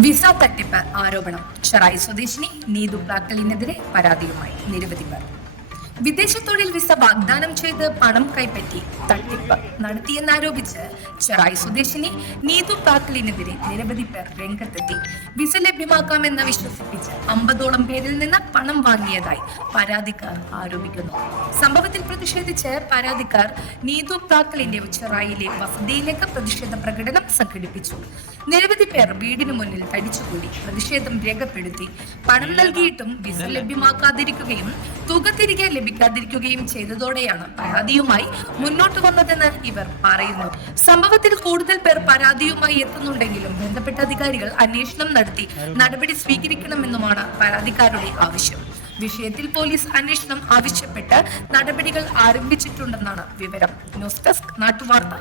Visa തട്ടിപ്പ് ആരോപണം. ചെറായി സ്വദേശിനി നീതു പ്രാക്കലിനെതിരെ പരാതിയുമായി നിരവധി പേർ. വിദേശ തൊഴിൽ വിസ വാഗ്ദാനം ചെയ്ത് പണം കൈപ്പറ്റി തട്ടിപ്പ് നടത്തിയെന്നാരോപിച്ച് ചെറായി സ്വദേശിനി നീതു പ്രാക്കലിനെതിരെ നിരവധി പേർ രംഗത്തെത്തി. വിസ ലഭ്യമാക്കാമെന്ന് വിശ്വസിപ്പിച്ച് 50ഓളം പേരിൽ നിന്ന് പണം വാങ്ങിയതായി പരാതിക്കാർ ആരോപിക്കുന്നു. സംഭവത്തിൽ പ്രതിഷേധിച്ച് പരാതിക്കാർ നീതു പ്രാക്കലിന്റെ ചെറായിലെ വസതിയിലേക്ക് പ്രതിഷേധ പ്രകടനം സംഘടിപ്പിച്ചു. നിരവധി പേർ വീടിന് മുന്നിൽ തടിച്ചുകൂടി പ്രതിഷേധം രേഖപ്പെടുത്തി. പണം നൽകിയിട്ടും വിസ ലഭ്യമാക്കാതിരിക്കുകയും തുക തിരികെ ലഭിക്കാതിരിക്കുകയും ചെയ്തതോടെയാണ് പരാതിയുമായി മുന്നോട്ട് വന്നതെന്ന് ഇവർ പറയുന്നു. സംഭവത്തിൽ കൂടുതൽ പേർ പരാതിയുമായി എത്തുന്നുണ്ടെങ്കിലും ബന്ധപ്പെട്ട അധികാരികൾ അന്വേഷണം നടത്തി നടപടി സ്വീകരിക്കണമെന്നുമാണ് പരാതിക്കാരുടെ ആവശ്യം. വിഷയത്തിൽ പോലീസ് അന്വേഷണം ആവശ്യപ്പെട്ട് നടപടികൾ ആരംഭിച്ചിട്ടുണ്ടെന്നാണ് വിവരം. News desk നാട്ടുവാർത്ത.